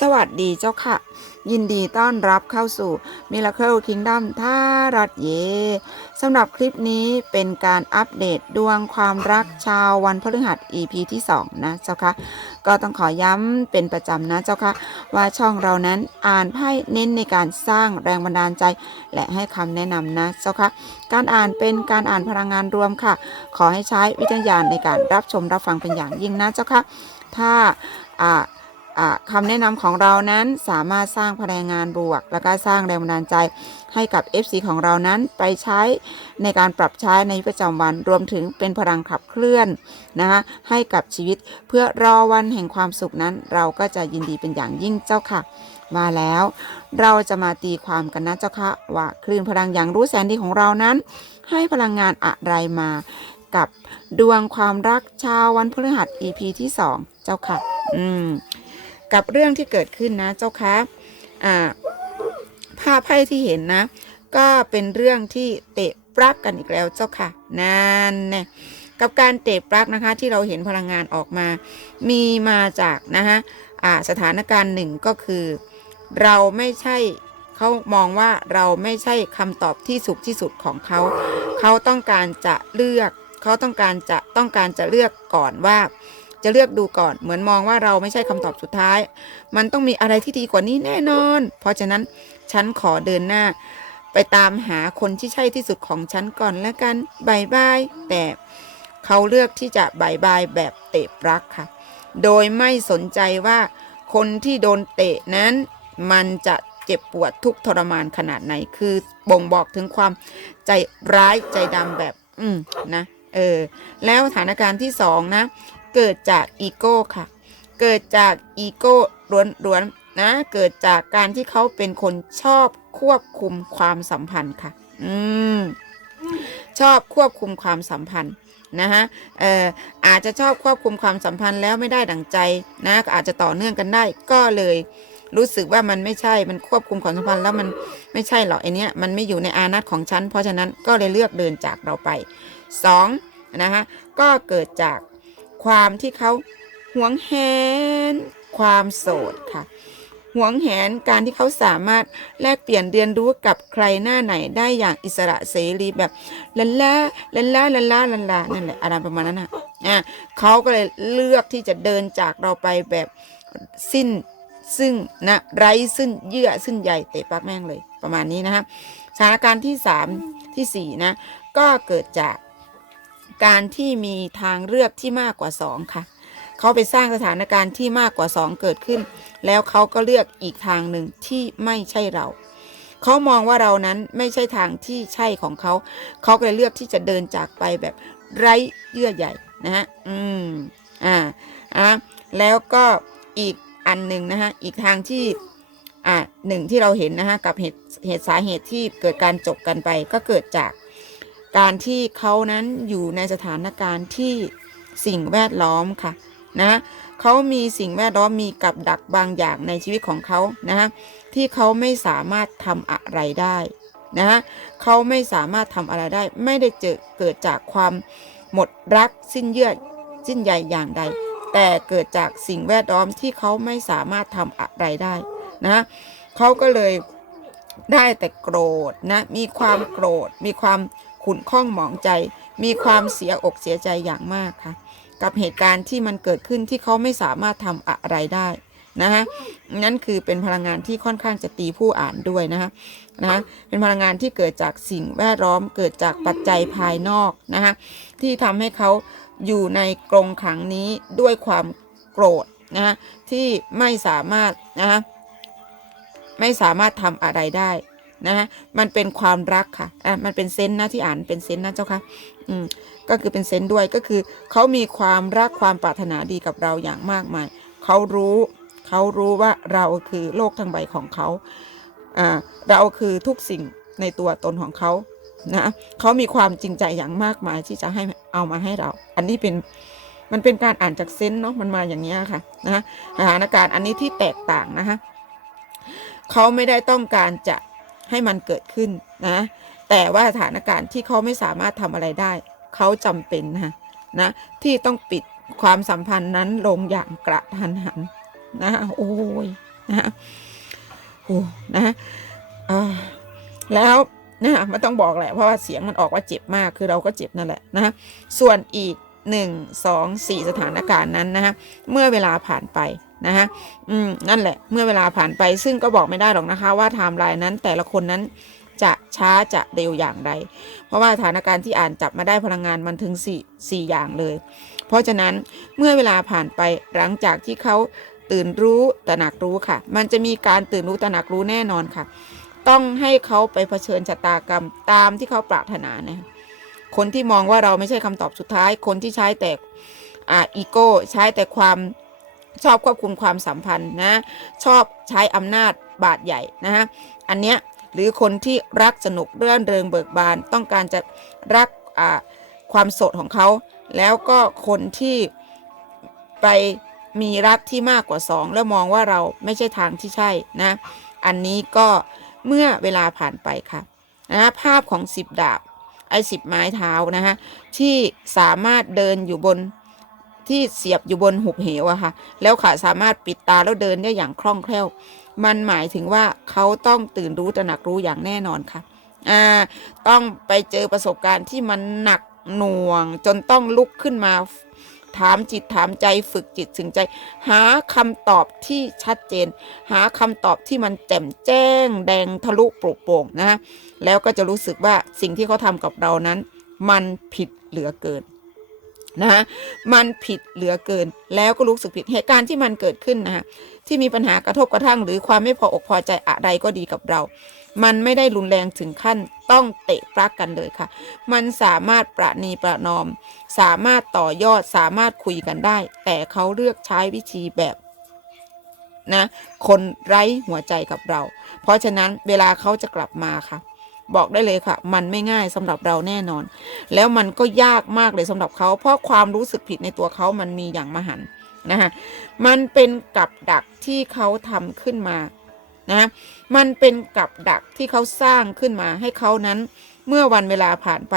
สวัสดีเจ้าค่ะ ยินดีต้อนรับเข้าสู่ Miracle Kingdom ท่ารัดเยสำหรับคลิปนี้เป็นการอัปเดตดวงความรักชาววันพฤหัส EP ที่ 2 นะเจ้าค่ะ ก็ต้องขอย้ำเป็นประจำนะเจ้าค่ะ ว่าช่องเรานั้นอ่านไพ่เน้นในการสร้างแรงบันดาลใจ และให้คำแนะนำนะเจ้าค่ะ การอ่านเป็นการอ่านพลังงานรวมค่ะ ขอให้ใช้วิจารณญาณในการรับชมรับฟังเป็นอย่างยิ่งนะเจ้าค่ะ ถ้าอ่าอ่า คำแนะนำของเรานั้นสามารถสร้างพลังงานบวก และก็สร้างแรงบันดาลใจให้กับ FC ของเรานั้นไปใช้ในการปรับใช้ในวิประจำวันรวมถึงเป็นพลังขับเคลื่อนนะคะให้กับชีวิตเพื่อรอวันแห่งความสุขนั้น เราก็จะยินดีเป็นอย่างยิ่งเจ้าค่ะ มาแล้ว เราจะมาตีความกันนะเจ้าค่ะว่าคลื่นพลังอย่างรู้แสนดีของเรานั้น ให้พลังงานอะไรมากับดวงความรักชาววันพฤหัส EP ที่สองเจ้าค่ะ อืม กับเรื่องที่เกิดขึ้นนะเจ้าคะอ่าภาพไพ่ที่เห็นนะ ก็เป็นเรื่องที่เตะปลักกันอีกแล้วเจ้าค่ะนั่นเนี่ยกับการเตะปลักนะคะที่เราเห็นพลังงานออกมา มีมาจากนะคะสถานการณ์หนึ่งก็คือ เราไม่ใช่เขามองว่าเราไม่ใช่คำตอบที่สุขที่สุดของเขา เขาต้องการจะเลือก เขาต้องการจะต้องการจะเลือกก่อนว่า จะเลือกดูก่อน เหมือนมองว่าเราไม่ใช่คำตอบสุดท้าย มันต้องมีอะไรที่ดีกว่านี้แน่นอน เพราะฉะนั้นฉันขอเดินหน้า ไปตามหาคนที่ใช่ที่สุดของฉันก่อนแล้วกันบายบายแต่เขาเลือกที่จะบายบายแบบเตะปลักค่ะ โดยไม่สนใจว่าคนที่โดนเตะนั้น มันจะเจ็บปวดทุกทรมานขนาดไหน คือบ่งบอกถึงความใจร้ายใจดำแบบ อืมนะ เออ แล้วสถานการณ์ที่สองนะ เกิดจากอีโก้ค่ะ เกิดจากอีโก้ล้วนๆนะ เกิดจากการที่เขาเป็นคนชอบควบคุมความสัมพันธ์ค่ะ อืม ชอบควบคุมความสัมพันธ์นะฮะเอ่ออาจจะชอบควบคุมความสัมพันธ์แล้วไม่ได้ดังใจนะอาจจะต่อเนื่องกันได้ก็เลย รู้สึกว่ามันไม่ใช่มันควบคุมความสัมพันธ์แล้วมันไม่ใช่หรอกไอเนี้ยมันไม่อยู่ในอานัตของฉันเพราะฉะนั้นก็เลยเลือกเดินจากเราไปสองนะคะก็เกิดจาก ความที่เขาหวงแหนความโสดค่ะหวงแหนการที่เขาสามารถแลกเปลี่ยนเรียนรู้กับใครหน้าไหนได้อย่างอิสระเสรีแบบลันล่าลันล่าลันล่าลันลานั่นแหละอะไรประมาณนั้นนะอะเขาก็เลยเลือกที่จะเดินจากเราไปแบบสิ้นซึ่งนะไร้ซึ่งเยื่อซึ่งใยเตะปักแม่งเลยประมาณนี้นะครับสถานการณ์ที่สามที่สี่นะก็เกิดจาก การที่มีทางเลือกที่มากกว่าสองค่ะ เขาไปสร้างสถานการณ์ที่มากกว่าสองเกิดขึ้น แล้วเขาก็เลือกอีกทางหนึ่งที่ไม่ใช่เรา เขามองว่าเรานั้นไม่ใช่ทางที่ใช่ของเขา เขาก็เลยเลือกที่จะเดินจากไปแบบไร้เยื่อใยนะฮะ อืม อ่า อะแล้วก็อีกอันหนึ่งนะฮะ อีกทางที่ อ่าหนึ่งที่เราเห็นนะฮะ กับเหตุเหตุสาเหตุที่เกิดการจบกันไปก็เกิดจาก การที่เขานั้นอยู่ในสถานการณ์ที่สิ่งแวดล้อมค่ะนะเขามีสิ่งแวดล้อมมีกับดักบางอย่างในชีวิตของเขานะฮะที่เขาไม่สามารถทำอะไรได้นะฮะเขาไม่สามารถทำอะไรได้ ไม่ได้เจอเกิดจากความหมดรักสิ้นเยื่อสิ้นใยอย่างใด แต่เกิดจากสิ่งแวดล้อมที่เขาไม่สามารถทำอะไรได้นะเขาก็เลยได้แต่โกรธนะมีความโกรธมีความ ขุ่นข้องหมองใจ มีความเสียอกเสียใจอย่างมากค่ะ กับเหตุการณ์ที่มันเกิดขึ้นที่เขาไม่สามารถทำอะไรได้นะฮะนั่นคือเป็นพลังงานที่ค่อนข้างจะตีผู้อ่านด้วยนะฮะนะะเป็นพลังงานที่เกิดจากสิ่งแวดล้อมเกิดจากปัจจัยภายนอกนะฮะที่ทำให้เขาอยู่ในกรงขังนี้ด้วยความโกรธนะฮะที่ไม่สามารถนะฮะไม่สามารถทำอะไรได้ นะฮะมันเป็นความรักค่ะอะมันเป็นเซนส์นะที่อ่านเป็นเซนส์นะเจ้าค่ะอืมก็คือเป็นเซนส์ด้วยก็คือเขามีความรักความปรารถนาดีกับเราอย่างมากมายเขารู้เขารู้ว่าเราคือโลกทั้งใบของเขาอ่าเราคือทุกสิ่งในตัวตนของเขานะเขามีความจริงใจอย่างมากมายที่จะให้เอามาให้เรา อันนี้เป็นมันเป็นการอ่านจากเซนส์เนาะมันมาอย่างนี้ค่ะนะสถานการณ์อันนี้ที่แตกต่างนะคะเขาไม่ได้ต้องการจะ ให้มันเกิดขึ้นนะ แต่ว่าสถานการณ์ที่เขาไม่สามารถทำอะไรได้ เขาจำเป็นนะนะที่ต้องปิดความสัมพันธ์นั้นลงอย่างกระทันหันนะโอ้ยนะโอ้นะแล้วนะฮะไม่ต้องบอกแหละเพราะว่าเสียงมันออกว่าเจ็บมากคือเราก็เจ็บนั่นแหละนะส่วนอีกหนึ่งสองสี่สถานการณ์นั้นนะเมื่อเวลาผ่านไป นะฮะอืมนั่นแหละเมื่อเวลาผ่านไปซึ่งก็บอกไม่ได้หรอกนะคะ ว่าไทม์ไลน์นั้นแต่ละคนนั้นจะช้าจะเร็วอย่างไรเพราะว่าสถานการณ์ที่อ่านจับมาได้พลังงานมันถึง4 4อย่างเลย เพราะฉะนั้นเมื่อเวลาผ่านไปหลังจากที่เขาตื่นรู้ตระหนักรู้ค่ะ มันจะมีการตื่นรู้ตระหนักรู้แน่นอนค่ะ ต้องให้เขาไปเผชิญชะตากรรมตามที่เขาปรารถนานะคนที่มองว่าเราไม่ใช่คำตอบสุดท้าย คนที่ใช้แต่อ่าอีโก้ใช้แต่ความ ชอบควบคุมความสัมพันธ์นะชอบใช้อำนาจบาดใหญ่นะฮะอันเนี้ยหรือคนที่รักสนุกเรื่อนเริงเบิกบาน ต้องการจะรักอ่าความโสดของเขา แล้วก็คนที่ไปมีรักที่มากกว่าสองแล้วมองว่าเราไม่ใช่ทางที่ใช่นะอันนี้ก็เมื่อเวลาผ่านไปค่ะนะภาพของสิบดาบไอ้สิบไม้เท้านะฮะที่สามารถเดินอยู่บน ที่เสียบอยู่บนหุบเหวอะค่ะ แล้วขาสามารถปิดตาแล้วเดินได้อย่างคล่องแคล่ว มันหมายถึงว่าเขาต้องตื่นรู้ตระหนักรู้อย่างแน่นอนค่ะ อ่า ต้องไปเจอประสบการณ์ที่มันหนักหน่วง จนต้องลุกขึ้นมาถามจิตถามใจฝึกจิตถึงใจ หาคำตอบที่ชัดเจน หาคำตอบที่มันแจ่มแจ้ง แดงทะลุโปร่งโปร่งนะแล้วก็จะรู้สึกว่าสิ่งที่เขาทำกับเรานั้น มันผิดเหลือเกิน นะมันผิดเหลือเกิน แล้วก็รู้สึกผิดเหตุการณ์ที่มันเกิดขึ้นนะฮะที่มีปัญหากระทบกระทั่ง หรือความไม่พออกพอใจอะไรก็ดีกับเรา มันไม่ได้รุนแรงถึงขั้นต้องเตะปลักกันเลยค่ะ มันสามารถประนีประนอม สามารถต่อยอดสามารถคุยกันได้ แต่เขาเลือกใช้วิธีแบบนะคนไร้หัวใจกับเรา เพราะฉะนั้นเวลาเขาจะกลับมาค่ะ บอกได้เลยค่ะ มันไม่ง่ายสำหรับเราแน่นอน แล้วมันก็ยากมากเลยสำหรับเขา เพราะความรู้สึกผิดในตัวเขามันมีอย่างมหันนะคะมันเป็นกับดักที่เขาทำขึ้นมานะมันเป็นกับดักที่เขาสร้างขึ้นมาให้เขานั้นเมื่อวันเวลาผ่านไป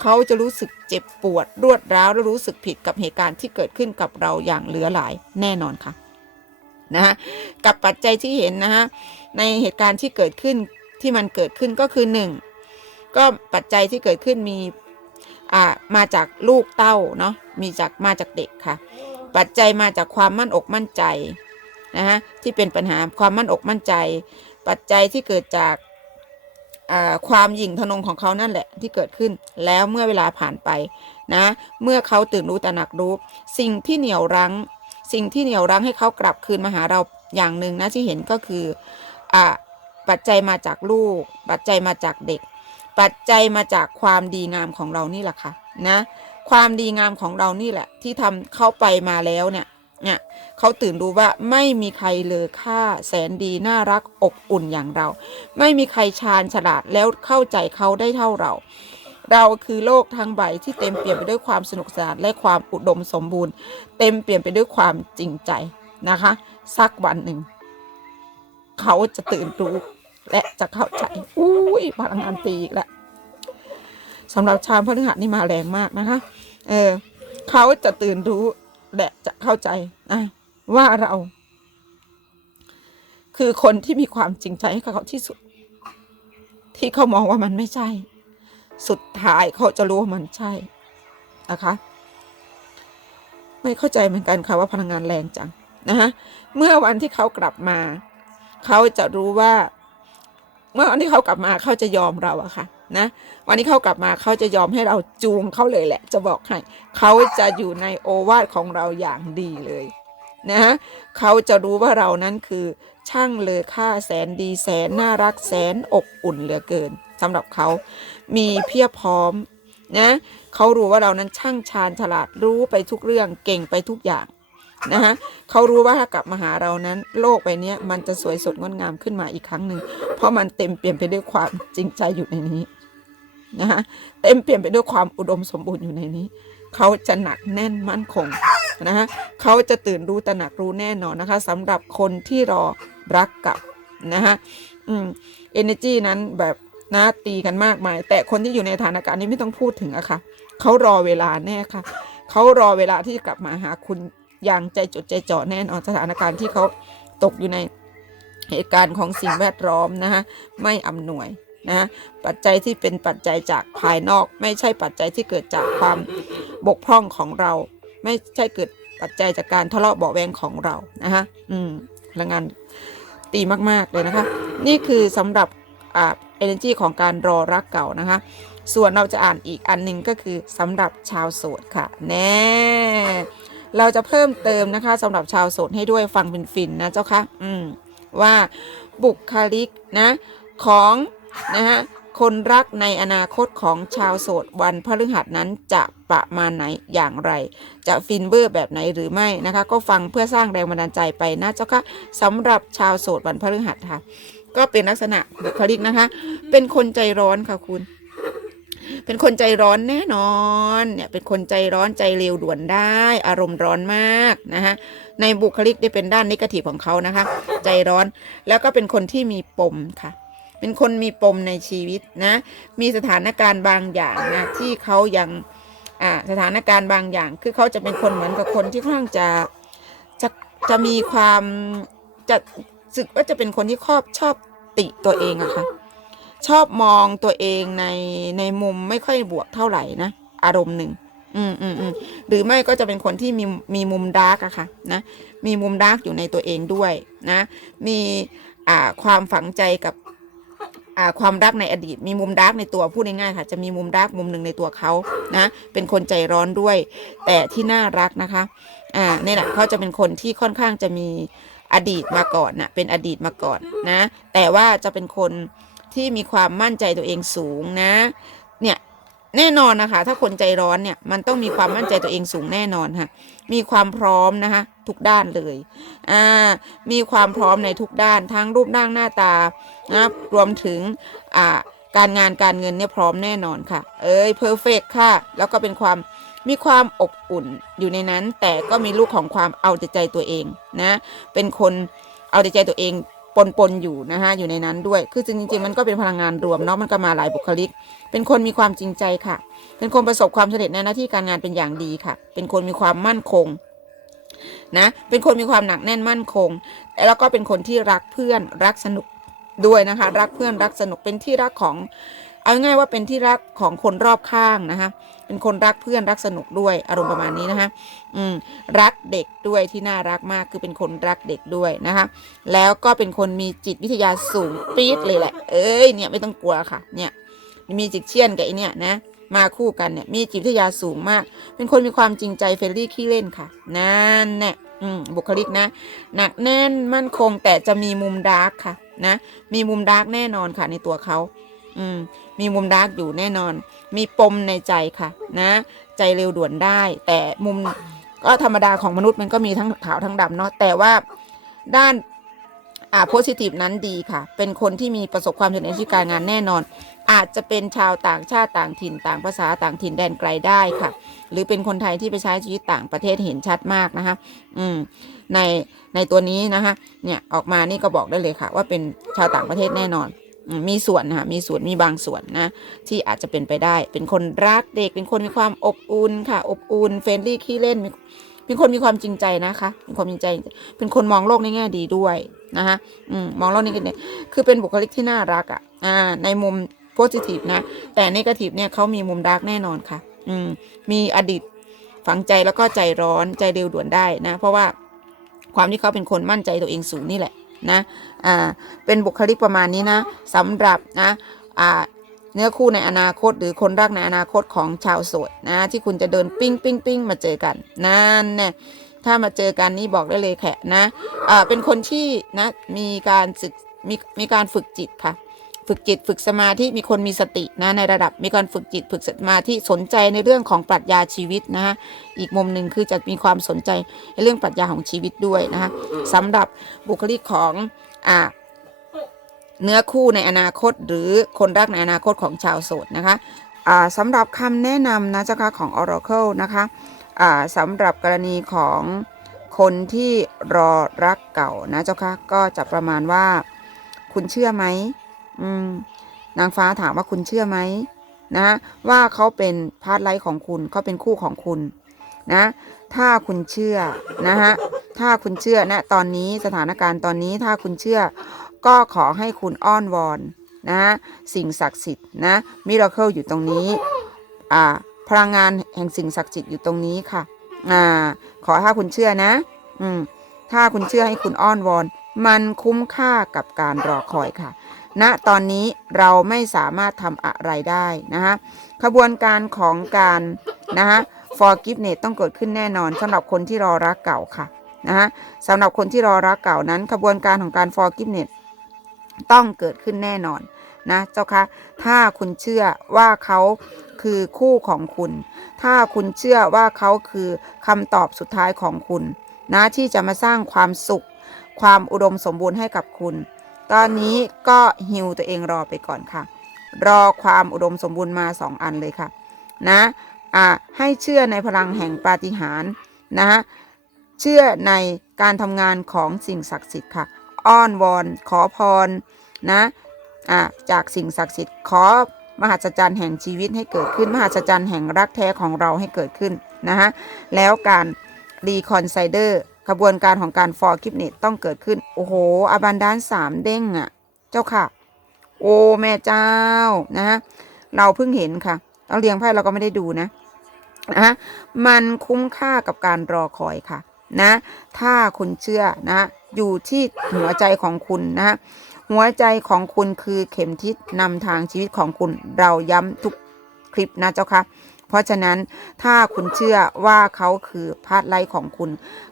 เขาจะรู้สึกเจ็บปวด รวดร้าวและรู้สึกผิดกับเหตุการณ์ที่เกิดขึ้นกับเราอย่างเหลือหลายแน่นอนค่ะนะฮะกับปัจจัยที่เห็นนะฮะในเหตุการณ์ที่เกิดขึ้น ที่มันเกิดขึ้นก็คือหนึ่งก็ปัจจัยที่เกิดขึ้นมีอ่ามาจากลูกเต้าเนาะมีจากมาจากเด็กค่ะ ปัจจัยมาจากความมั่นอกมั่นใจนะฮะที่เป็นปัญหาความมั่นอกมั่นใจ ปัจจัยที่เกิดจากอ่าความหยิ่งทะนงของเขานั่นแหละที่เกิดขึ้นแล้วเมื่อเวลาผ่านไปนะเมื่อเขาตื่นรู้ตระหนักรู้ สิ่งที่เหนี่ยวรั้ง สิ่งที่เหนี่ยวรั้งให้เขากลับคืนมาหาเราอย่างหนึ่งนะที่เห็นก็คืออ่า ปัจจัยมาจากลูก ปัจจัยมาจากเด็ก ปัจจัยมาจากความดีงามของเรานี่แหละค่ะนะความดีงามของเรานี่แหละ ที่ทำเข้าไปมาแล้วเนี่ยเนี่ยเขาตื่นรู้ว่าไม่มีใครเลอค่าแสนดีน่ารักอบอุ่นอย่างเรา ไม่มีใครชาญฉลาดแล้วเข้าใจเขาได้เท่าเรา เราคือโลกทั้งใบที่เต็มเปี่ยมไปด้วยความสนุกสนานและความอุดมสมบูรณ์ เต็มเปี่ยมไปด้วยความจริงใจนะคะ สักวันหนึ่ง เขาจะตื่นรู้ และจะเข้าใจอุ้ยพลังงานตีอีกแล้วสำหรับชาวพฤหัสนี่มาแรงมากนะคะ เออเขาจะตื่นรู้และจะเข้าใจนะว่าเรา คือคนที่มีความจริงใจให้กับเขาที่สุด ที่เขามองว่ามันไม่ใช่ สุดท้ายเขาจะรู้ว่ามันใช่นะคะ ไม่เข้าใจเหมือนกันค่ะว่าพลังงานแรงจังนะคะเมื่อวันที่เขากลับมา เขาจะรู้ว่า เมื่อวันที่เขากลับมาเขาจะยอมเราอะค่ะนะวันนี้เขากลับมาเขาจะยอมให้เราจูงเขาเลยแหละ จะบอกให้เขาจะอยู่ในโอวาทของเราอย่างดีเลยนะเขาจะรู้ว่าเรานั้นคือช่างเลอค่าแสนดีแสนน่ารักแสนอบอุ่นเหลือเกินสำหรับเขามีเพียบพร้อมนะเขารู้ว่าเรานั้นช่างชาญฉลาดรู้ไปทุกเรื่องเก่งไปทุกอย่าง นะฮะเขารู้ว่าถ้ากลับมาหาเรานั้น โลกใบนี้มันจะสวยสดงดงามขึ้นมาอีกครั้งหนึ่งเพราะมันเต็มเปลี่ยนไปด้วยความจริงใจอยู่ในนี้นะฮะเต็มเปลี่ยนไปด้วยความอุดมสมบูรณ์อยู่ในนี้ เขาจะหนักแน่นมั่นคงนะฮะเขาจะตื่นรู้ตระหนักรู้แน่นอนนะคะสำหรับคนที่รอรักกับนะฮะอืม energy นั้นแบบนะตีกันมากมาย แต่คนที่อยู่ในสถานการณ์นี้ไม่ต้องพูดถึงอะค่ะเขารอเวลาแน่ค่ะเขารอเวลาที่จะกลับมาหาคุณ อย่างใจจดใจจ่อแน่นอนสถานการณ์ที่เขาตกอยู่ในเหตุการณ์ของสิ่งแวดล้อมนะฮะไม่อำนวยนะฮะปัจจัยที่เป็นปัจจัยจากภายนอก ไม่ใช่ปัจจัยที่เกิดจากความบกพร่องของเรา ไม่ใช่เกิดปัจจัยจากการทะเลาะเบาแวงของเรานะฮะอืมพลังงานตีมาก ๆ เลยนะคะ นี่คือสำหรับอ่า energy ของการรอรักเก่านะคะ ส่วนเราจะอ่านอีกอันหนึ่งก็คือสำหรับชาวโสดค่ะ แน่ เราจะเพิ่มเติมนะคะสำหรับชาวโสดให้ด้วยฟังเป็นฟินนะเจ้าคะอืมว่าบุคลิกนะของนะฮะคนรักในอนาคตของชาวโสดวันพฤหัสนั้นจะประมาณไหนอย่างไร จะฟินเบอร์แบบไหนหรือไม่นะคะ ก็ฟังเพื่อสร้างแรงบันดาลใจไปนะเจ้าค่ะสำหรับชาวโสดวันพฤหัสค่ะ ก็เป็นลักษณะบุคลิกนะคะ เป็นคนใจร้อนค่ะคุณ เป็นคนใจร้อนแน่นอนเนี่ยเป็นคนใจร้อนใจเร็วด่วนได้ อารมณ์ร้อนมากนะคะในบุคลิกได้เป็นด้านนิเกทีฟของเขานะคะ ใจร้อนแล้วก็เป็นคนที่มีปมค่ะ เป็นคนมีปมในชีวิตนะ มีสถานการณ์บางอย่างนะที่เขายังอ่าสถานการณ์บางอย่าง คือเขาจะเป็นคนเหมือนกับคนที่ค่อนข้างจะจะจะมีความจะสึกว่าจะเป็นคนที่ชอบชอบติตัวเองอะค่ะ ชอบมองตัวเองในในมุมไม่ค่อยบวกเท่าไหร่นะ อารมณ์หนึ่งอืมอืมอืมหรือไม่ก็จะเป็นคนที่มีมีมุมดาร์กอะค่ะนะมีมุมดาร์กอยู่ในตัวเองด้วยนะ มีอ่าความฝังใจกับอ่าความรักในอดีต มีมุมดาร์กในตัวพูดง่ายๆค่ะ จะมีมุมดาร์กมุมหนึ่งในตัวเขานะ เป็นคนใจร้อนด้วย แต่ที่น่ารักนะคะอ่านี่แหละเขาจะเป็นคนที่ค่อนข้างจะมีอดีตมาก่อนนะเป็นอดีตมาก่อนนะ แต่ว่าจะเป็นคน ที่มีความมั่นใจตัวเองสูงนะ เนี่ยแน่นอนนะคะ ถ้าคนใจร้อนเนี่ยมันต้องมีความมั่นใจตัวเองสูงแน่นอนค่ะ มีความพร้อมนะคะทุกด้านเลยอ่ามีความพร้อมในทุกด้านทั้งรูปร่างหน้าตานะรวมถึงอ่าการงานการเงินเนี่ยพร้อมแน่นอนค่ะ เอ้ยเพอร์เฟกค่ะ แล้วก็เป็นความมีความอบอุ่นอยู่ในนั้น แต่ก็มีลูกของความเอาแต่ใจตัวเองนะ เป็นคนเอาแต่ใจตัวเอง ปนปนๆอยู่นะคะอยู่ในนั้นด้วย คือจริงๆมันก็เป็นพลังงานรวมเนาะมันก็มาหลายบุคลิก เป็นคนมีความจริงใจค่ะ เป็นคนประสบความสำเร็จในหน้าที่การงานเป็นอย่างดีค่ะ เป็นคนมีความมั่นคงนะเป็นคนมีความหนักแน่นมั่นคง แล้วก็เป็นคนที่รักเพื่อนรักสนุกด้วยนะคะ รักเพื่อนรักสนุกเป็นที่รักของ เอาง่ายๆว่าเป็นที่รักของคนรอบข้างนะคะ เป็นคนรักเพื่อนรักสนุกด้วยอารมณ์ประมาณนี้นะคะอืมรักเด็กด้วยที่น่ารักมากคือเป็นคนรักเด็กด้วยนะคะแล้วก็เป็นคนมีจิตวิทยาสูงปี๊ดเลยแหละ เอ้ยเนี่ยไม่ต้องกลัวค่ะเนี่ยมีจิตเชี่ยนกับไอเนี่ยนะมาคู่กันเนี่ยมีจิตวิทยาสูงมาก เป็นคนมีความจริงใจเฟรนลี่ขี้เล่นค่ะนั่นแน่อืมบุคลิกนะหนักแน่นมั่นคงแต่จะมีมุมดาร์กค่ะนะมีมุมดาร์กแน่นอนค่ะในตัวเขา อืม มีมุมดาร์กอยู่แน่นอน มีปมในใจค่ะ นะ ใจเร็วด่วนได้ แต่มุมก็ธรรมดาของมนุษย์มันก็มีทั้งขาวทั้งดำเนาะแต่ว่าด้านอ่าโพสิทีฟนั้นดีค่ะ เป็นคนที่มีประสบความสำเร็จในการงานแน่นอน อาจจะเป็นชาวต่างชาติต่างถิ่น ต่างภาษาต่างถิ่นแดนไกลได้ค่ะ หรือเป็นคนไทยที่ไปใช้ชีวิตต่างประเทศเห็นชัดมากนะคะอืมในในตัวนี้นะคะเนี่ยออกมานี่ก็บอกได้เลยค่ะ ว่าเป็นชาวต่างประเทศแน่นอน มีส่วนนะคะมีส่วนมีบางส่วนนะ ที่อาจจะเป็นไปได้ เป็นคนรักเด็ก เป็นคนมีความอบอุ่นค่ะ อบอุ่นเฟรนลี่ขี้เล่นมีเป็นคนมีความจริงใจนะคะเป็นความจริงใจ เป็นคนมองโลกในแง่ดีด้วยนะคะอืมมองโลกในแง่ดีคือเป็นบุคลิกที่น่ารักอะอ่า ในมุมโพสิทีฟนะ แต่ในกาทีฟเนี่ยเขามีมุมดาร์กแน่นอนค่ะ อืม มีอดีตฝังใจแล้วก็ใจร้อนใจเร็วด่วนได้นะ เพราะว่าความที่เขาเป็นคนมั่นใจตัวเองสูงนี่แหละ นะอ่าเป็นบุคลิกประมาณนี้นะสำหรับนะอ่าเนื้อคู่ในอนาคตหรือคนรักในอนาคตของชาวโสดนะที่คุณจะเดินปิ้งปิ้งปิ้งมาเจอกันนั่นแน่ถ้ามาเจอกันนี่บอกได้เลยแขะนะอ่าเป็นคนที่นะมีการศึกมีมีการฝึกจิตค่ะ ฝึกจิตฝึกสมาธิมีคนมีสตินะในระดับมีการฝึกจิตฝึกสมาธิสนใจในเรื่องของปรัชญาชีวิตนะฮะอีกมุมหนึ่งคือจะมีความสนใจในเรื่องปรัชญาของชีวิตด้วยนะคะสำหรับบุคลิกของอ่าเนื้อคู่ในอนาคตหรือคนรักในอนาคตของชาวโสดนะคะอ่าสำหรับคำแนะนำนะเจ้าค่ะของ Oracle นะคะอ่าสำหรับกรณีของคนที่รอรักเก่านะเจ้าค่ะก็จะประมาณว่าคุณเชื่อไหม อืม นางฟ้าถามว่าคุณเชื่อไหมนะว่าเขาเป็นพาร์ทไลท์ของคุณเขาเป็นคู่ของคุณ นะ ถ้าคุณเชื่อนะฮะถ้าคุณเชื่อณตอนนี้สถานการณ์ตอนนี้ถ้าคุณเชื่อ ก็ขอให้คุณอ้อนวอนนะสิ่งศักดิ์สิทธิ์นะมิราเคิลอยู่ตรงนี้อ่าพลังงานแห่งสิ่งศักดิ์สิทธิ์อยู่ตรงนี้ค่ะอ่าขอถ้าคุณเชื่อนะ อืมถ้าคุณเชื่อให้คุณอ้อนวอน มันคุ้มค่ากับการรอคอยค่ะ ณตอนนี้เราไม่สามารถทำอะไรได้นะคะขบวนการของการนะคะ forgiveness ต้องเกิดขึ้นแน่นอนสำหรับคนที่รอรักเก่าค่ะนะคะสำหรับคนที่รอรักเก่านั้นขบวนการของการ forgiveness ต้องเกิดขึ้นแน่นอนนะเจ้าคะถ้าคุณเชื่อว่าเขาคือคู่ของคุณ ถ้าคุณเชื่อว่าเขาคือคำตอบสุดท้ายของคุณ นะที่จะมาสร้างความสุข ความอุดมสมบูรณ์ให้กับคุณ ตอนนี้ก็ฮิวตัวเองรอไปก่อนค่ะ รอความอุดมสมบูรณ์มา 2 อันเลยค่ะ นะอ่าให้เชื่อในพลังแห่งปาฏิหาริย์นะเชื่อในการทำงานของสิ่งศักดิ์สิทธิ์ค่ะ อ้อนวอนขอพรนะอ่าจากสิ่งศักดิ์สิทธิ์ขอมหัศจรรย์แห่งชีวิตให้เกิดขึ้น มหัศจรรย์แห่งรักแท้ของเราให้เกิดขึ้นนะฮะแล้วการรีคอนไซเดอร์ กระบวนการของการฟอร์กิฟเนตต้องเกิดขึ้น โอ้โหอบันดานสามเด้งอะ่ะ เจ้าค่ะ โอ้แม่เจ้านะฮะเราเพิ่งเห็นค่ะเราเรียงไพ่เราก็ไม่ได้ดูนะนะฮะมันคุ้มค่ากับการรอคอยค่ะนะ ถ้าคุณเชื่อนะอยู่ที่หัวใจของคุณนะหัวใจของคุณคือเข็มทิศนำทางชีวิตของคุณ เราย้ำทุกคลิปนะเจ้าค่ะ เพราะฉะนั้นถ้าคุณเชื่อว่าเขาคือพาร์ทไลของคุณ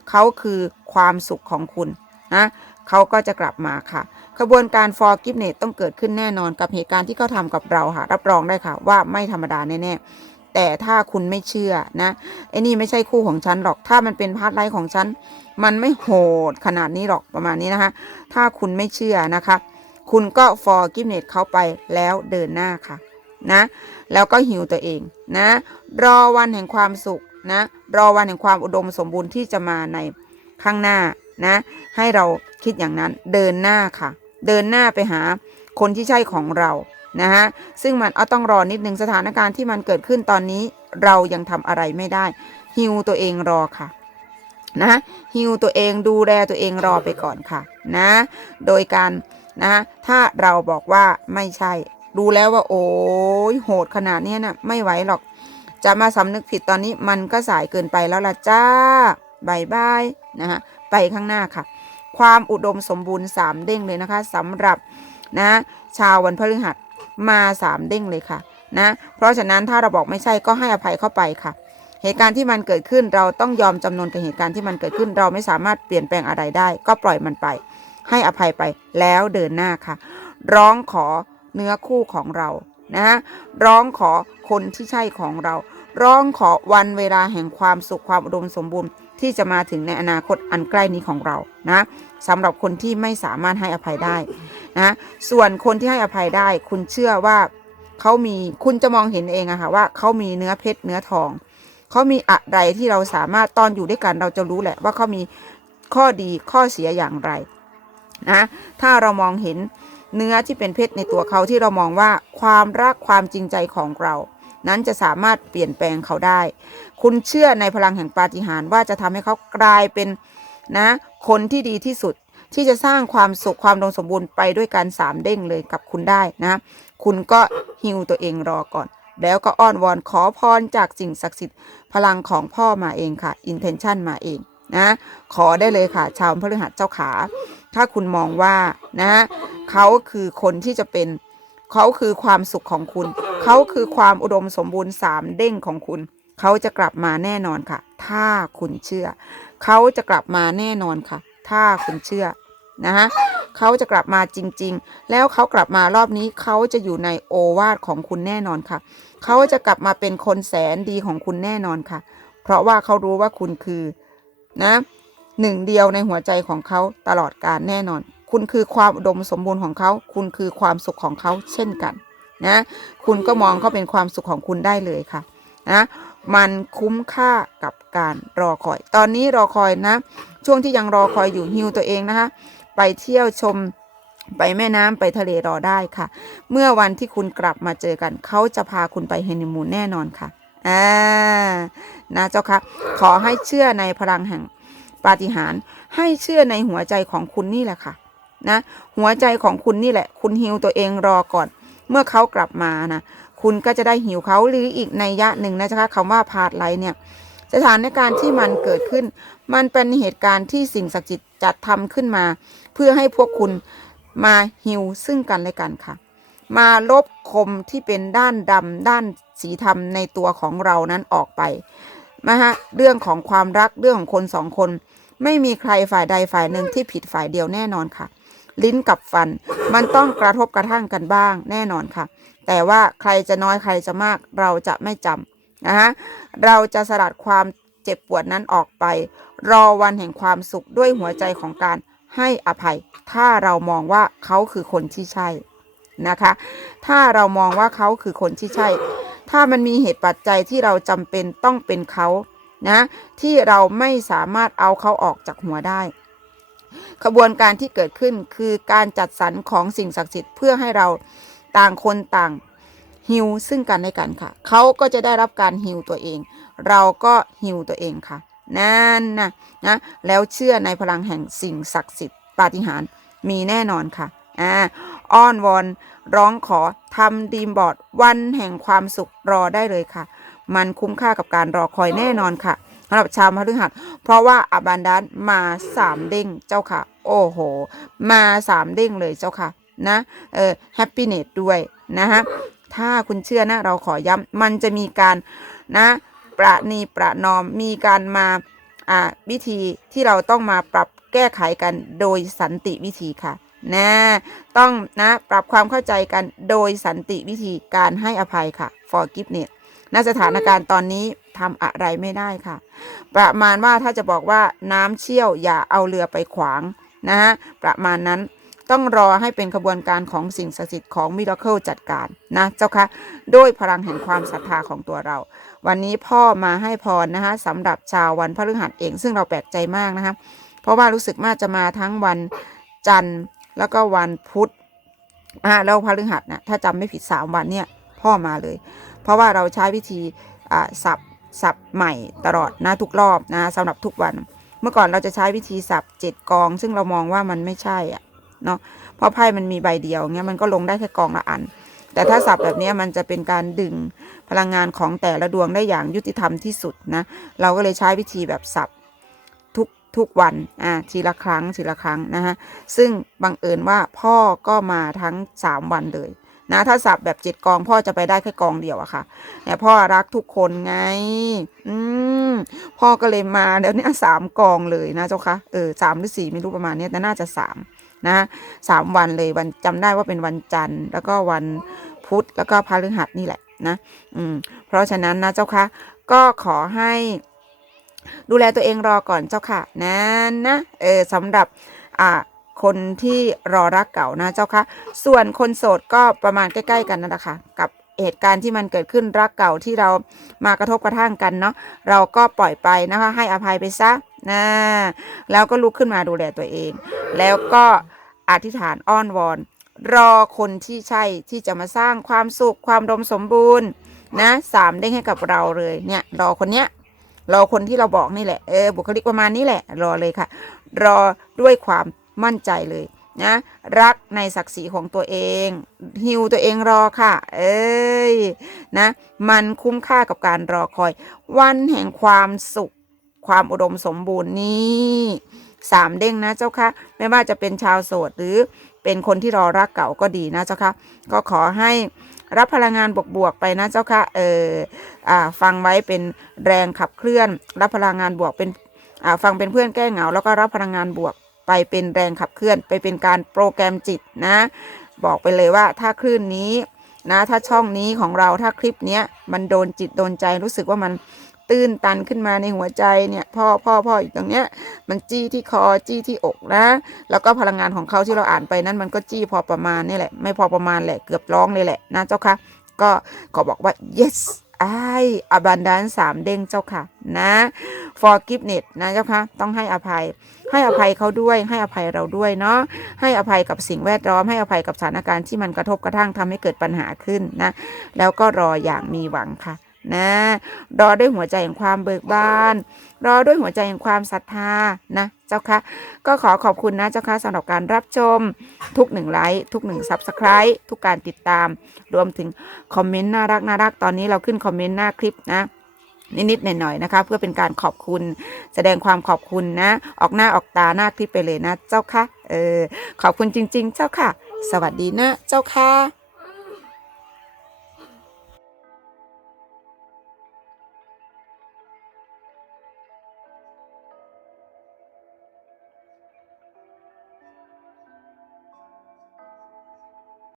เขาคือความสุขของคุณนะเขาก็จะกลับมาค่ะขบวนการ forgiveness ต้องเกิดขึ้นแน่นอนกับเหตุการณ์ที่เขาทำกับเราค่ะ รับรองได้ค่ะ ว่าไม่ธรรมดาแน่ๆแต่ถ้าคุณไม่เชื่อนะไอ้นี่ไม่ใช่คู่ของฉันหรอกถ้ามันเป็นพาร์ทไลท์ของฉัน มันไม่โหดขนาดนี้หรอกประมาณนี้นะคะ ถ้าคุณไม่เชื่อนะคะ คุณก็ forgiveness เขาไปแล้วเดินหน้าค่ะ นะแล้วก็หิวตัวเองนะรอวันแห่งความสุขนะรอวันแห่งความอุดมสมบูรณ์ที่จะมาในข้างหน้านะให้เราคิดอย่างนั้นเดินหน้าค่ะ เดินหน้าไปหาคนที่ใช่ของเรานะฮะซึ่งมันเอาต้องรอนิดนึงสถานการณ์ที่มันเกิดขึ้นตอนนี้เรายังทำอะไรไม่ได้ฮิวตัวเองรอค่ะนะฮิวตัวเองดูแลตัวเองรอไปก่อนค่ะนะโดยการนะถ้าเราบอกว่าไม่ใช่ ดูแล้วว่า โอ้ยโหดขนาดนี้นะ่ะ ไม่ไหวหรอก จะมาสำนึกผิดตอนนี้มันก็สายเกินไปแล้วล่ะจ้าบายบายนะฮะไปข้างหน้าค่ะ ความอุดมสมบูรณ์3เด้งเลยนะคะสำหรับนะชาววันพฤหัสมา3เด้งเลยค่ะนะเพราะฉะนั้นถ้าเราบอกไม่ใช่ก็ให้อภัยเข้าไปค่ะ เหตุการณ์ที่มันเกิดขึ้นเราต้องยอมจำนนกับเหตุการณ์ที่มันเกิดขึ้น เราไม่สามารถเปลี่ยนแปลงอะไรได้ ก็ปล่อยมันไป ให้อภัยไปแล้วเดินหน้าค่ะ ร้องขอ เนื้อคู่ของเรานะร้องขอคนที่ใช่ของเรา ร้องขอวันเวลาแห่งความสุขความอุดมสมบูรณ์ที่จะมาถึงในอนาคตอันใกล้นี้ของเรานะสำหรับคนที่ไม่สามารถให้อภัยได้นะส่วนคนที่ให้อภัยได้ คุณเชื่อว่าเขามีคุณจะมองเห็นเองอะค่ะว่าเขามีเนื้อเพชรเนื้อทองเขามีอะไรที่เราสามารถตอนอยู่ด้วยกันเราจะรู้แหละว่าเขามีข้อดีข้อเสียอย่างไรนะถ้าเรามองเห็น เนื้อที่เป็นเพชรในตัวเขาที่เรามองว่าความรักความจริงใจของเรา นั้นจะสามารถเปลี่ยนแปลงเขาได้ คุณเชื่อในพลังแห่งปาฏิหาริย์ว่าจะทำให้เขากลายเป็นนะคนที่ดีที่สุดที่จะสร้างความสุขความดมสมบูรณ์ไปด้วยกันสามเด้งเลยกับคุณได้นะ คุณก็ฮิวตัวเองรอก่อน แล้วก็อ้อนวอนขอพรจากสิ่งศักดิ์สิทธิ์พลังของพ่อมาเองค่ะ intention มาเอง นะขอได้เลยค่ะ ชาวพฤหัสเจ้าขา ถ้าคุณมองว่านะเขาคือคนที่จะเป็นเขาคือความสุขของคุณ เขาคือความอุดมสมบูรณ์สามเด้งของคุณ เขาจะกลับมาแน่นอนค่ะ ถ้าคุณเชื่อ เขาจะกลับมาแน่นอนค่ะ ถ้าคุณเชื่อนะฮะเขาจะกลับมาจริง ๆ แล้วเขากลับมารอบนี้เขาจะอยู่ในโอวาทของคุณแน่นอนค่ะ เขาจะกลับมาเป็นคนแสนดีของคุณแน่นอนค่ะ เพราะว่าเขารู้ว่าคุณคือ นะหนึ่งเดียวในหัวใจของเขาตลอดกาลแน่นอน คุณคือความอุดมสมบูรณ์ของเขา คุณคือความสุขของเขาเช่นกันนะคุณก็มองเขาเป็นความสุขของคุณได้เลยค่ะนะมันคุ้มค่ากับการรอคอย ตอนนี้รอคอยนะ ช่วงที่ยังรอคอยอยู่ฮิวตัวเองนะคะ ไปเที่ยวชมไปแม่น้ำไปทะเลรอได้ค่ะ เมื่อวันที่คุณกลับมาเจอกัน เขาจะพาคุณไปเฮนิมูนแน่นอนค่ะ อ่านะเจ้าค่ะขอให้เชื่อในพลังแห่งปาฏิหาริย์ให้เชื่อในหัวใจของคุณนี่แหละค่ะนะหัวใจของคุณนี่แหละ คุณฮิวตัวเองรอก่อน เมื่อเขากลับมานะคุณก็จะได้หิวเขาหรืออีกในยะหนึ่งนะเจ้าคะคำว่าพาดไลเนี่ยสถานการณ์ที่มันเกิดขึ้น มันเป็นเหตุการณ์ที่สิ่งศักดิ์สิทธิ์จัดทำขึ้นมา เพื่อให้พวกคุณมาฮิวซึ่งกันและกันค่ะ มาลบคมที่เป็นด้านดำด้าน สีธรรมในตัวของเรานั้นออกไปนะฮะเรื่องของความรักเรื่องของคนสองคน ไม่มีใครฝ่ายใดฝ่ายหนึ่งที่ผิดฝ่ายเดียวแน่นอนค่ะ ลิ้นกับฟัน มันต้องกระทบกระทั่งกันบ้างแน่นอนค่ะ แต่ว่าใครจะน้อยใครจะมากเราจะไม่จำนะฮะเราจะสลัดความเจ็บปวดนั้นออกไป รอวันแห่งความสุขด้วยหัวใจของการให้อภัย ถ้าเรามองว่าเขาคือคนที่ใช่นะคะ ถ้าเรามองว่าเขาคือคนที่ใช่ ถ้ามันมีเหตุปัจจัยที่เราจำเป็นต้องเป็นเขานะที่เราไม่สามารถเอาเขาออกจากหัวได้ ขบวนการที่เกิดขึ้นคือการจัดสรรของสิ่งศักดิ์สิทธิ์เพื่อให้เราต่างคนต่างฮิวซึ่งกันและกันค่ะ เขาก็จะได้รับการฮิวตัวเอง เราก็ฮิวตัวเองค่ะ นั่นนะนะ แล้วเชื่อในพลังแห่งสิ่งศักดิ์สิทธิ์ปาฏิหาริย์มีแน่นอนค่ะ อ่าอ้อนวอนร้องขอทำดีมบอร์ดวันแห่งความสุขรอได้เลยค่ะ มันคุ้มค่ากับการรอคอยแน่นอนค่ะสำหรับชาวพฤหัสเพราะว่าอบันดานมาสามเด้งเจ้าค่ะ โอ้โห มาสามเด้งเลยเจ้าค่ะนะเออแฮปปี้เนตด้วยนะฮะถ้าคุณเชื่อนะเราขอย้ำมันจะมีการนะประนีประนอมมีการมาอ่าวิธีที่เราต้องมาปรับแก้ไขกันโดยสันติวิธีค่ะ นะต้องนะปรับความเข้าใจกันโดยสันติวิธีการให้อภัยค่ะ forgiveness ณสถานการณ์ตอนนี้ทำอะไรไม่ได้ค่ะ ประมาณว่าถ้าจะบอกว่าน้ำเชี่ยวอย่าเอาเรือไปขวางนะฮะประมาณนั้นต้องรอให้เป็นขบวนการของสิ่งศักดิ์สิทธิ์ของมิราเคิลจัดการนะเจ้าคะด้วยพลังแห่งความศรัทธาของตัวเรา วันนี้พ่อมาให้พรนะคะสำหรับชาววันพฤหัสเองซึ่งเราแปลกใจมากนะคะเพราะว่ารู้สึกว่าจะมาทั้งวันจันทร์ แล้วก็วันพุธอ่าแล้วพฤหัสนะถ้าจำไม่ผิด3วันเนี่ยพ่อมาเลย เพราะว่าเราใช้วิธีอ่าสับสับใหม่ตลอดนะทุกรอบนะสำหรับทุกวัน เมื่อก่อนเราจะใช้วิธีสับเจ็ดกอง ซึ่งเรามองว่ามันไม่ใช่อะเนาะเพราะไพ่มันมีใบเดียวเงี้ยมันก็ลงได้แค่กองละอัน แต่ถ้าสับแบบนี้มันจะเป็นการดึงพลังงานของแต่ละดวงได้อย่างยุติธรรมที่สุดนะเราก็เลยใช้วิธีแบบสับ ทุกวันอ่าทีละครั้งทีละครั้งนะฮะซึ่งบังเอิญว่าพ่อก็มาทั้ง 3 วันเลยนะถ้าสับแบบเจ็ดกองพ่อจะไปได้แค่กองเดียวอะค่ะแต่พ่อรักทุกคนไง อืมพ่อก็เลยมาเดี๋ยวนี้สามกองเลยนะเจ้าคะเออสามหรือสี่ไม่รู้ประมาณเนี้ยแต่น่าจะสามนะสามวันเลยวันจำได้ว่าเป็นวันจันทร์ แล้วก็วันพุธแล้วก็พฤหัสนี่แหละนะ อืมเพราะฉะนั้นนะเจ้าคะก็ขอให้ ดูแลตัวเองรอก่อนเจ้าค่ะนะนะเออสำหรับอ่าคนที่รอรักเก่านะเจ้าค่ะส่วนคนโสดก็ประมาณใกล้ ๆ กันนั่นแหละค่ะกับเหตุการณ์ที่มันเกิดขึ้นรักเก่าที่เรามากระทบกระทั่งกันเนาะเราก็ปล่อยไปนะคะให้อภัยไปซะนะแล้วก็ลุกขึ้นมาดูแลตัวเอง แล้วก็อธิษฐานอ้อนวอน รอคนที่ใช่ที่จะมาสร้างความสุขความดมสมบูรณ์นะสามเด้งให้กับเราเลยเนี่ยรอคนเนี้ย รอคนที่เราบอกนี่แหละเออบุคลิกประมาณนี้แหละ รอเลยค่ะ รอด้วยความมั่นใจเลยนะรักในศักดิ์ศรีของตัวเองฮิวตัวเองรอค่ะ เอ้ยนะมันคุ้มค่ากับการรอคอย วันแห่งความสุขความอุดมสมบูรณ์นี้ สามเด้งนะเจ้าคะไม่ว่าจะเป็นชาวโสดหรือเป็นคนที่รอรักเก่าก็ดีนะเจ้าคะก็ขอให้รับพลังงานบวกๆไปนะเจ้าค่ะ เอออ่า ฟังไว้เป็นแรงขับเคลื่อน รับพลังงานบวกเป็น อ่า ฟังเป็นเพื่อนแก้เหงา แล้วก็รับพลังงานบวกไปเป็นแรงขับเคลื่อน ไปเป็นการโปรแกรมจิตนะ บอกไปเลยว่าถ้าคลื่นนี้นะ ถ้าช่องนี้ของเรา ถ้าคลิปเนี้ยมันโดนจิตโดนใจรู้สึกว่ามัน ตื้นตันขึ้นมาในหัวใจเนี่ยพ่อพ่อพ่ออยู่ตรงเนี้ยมันจี้ที่คอจี้ที่อกนะ แล้วก็พลังงานของเขาที่เราอ่านไปนั้นมันก็จี้พอประมาณนี่แหละ ไม่พอประมาณแหละเกือบร้องเลยแหละนะเจ้าค่ะ ก็ขอบอกว่า yes ไอ้ abundance สามเด้งเจ้าค่ะนะ forgiveness นะเจ้าค่ะต้องให้อภัย ให้อภัยเขาด้วย ให้อภัยเราด้วยเนาะให้อภัยกับสิ่งแวดล้อม ให้อภัยกับสถานการณ์ที่มันกระทบกระทั่งทำให้เกิดปัญหาขึ้นนะ แล้วก็รออย่างมีหวังค่ะ นะ รอด้วยหัวใจแห่งความเบิกบาน รอด้วยหัวใจแห่งความศรัทธานะเจ้าค่ะก็ขอขอบคุณนะเจ้าค่ะสำหรับการรับชมทุกหนึ่งไลค์ทุกหนึ่งซับสไคร b e ทุกการติดตาม รวมถึงคอมเมนต์น่ารักน่ารักตอนนี้เราขึ้นคอมเมนต์หน้าคลิปนะนิดๆหน่อยๆนะคะเพื่อเป็นการขอบคุณแสดงความขอบคุณนะ ออกหน้าออกตาหน้าคลิปไปเลยนะ เจ้าค่ะเออขอบคุณจริง ๆ เจ้าค่ะ สวัสดีนะ เจ้าค่ะ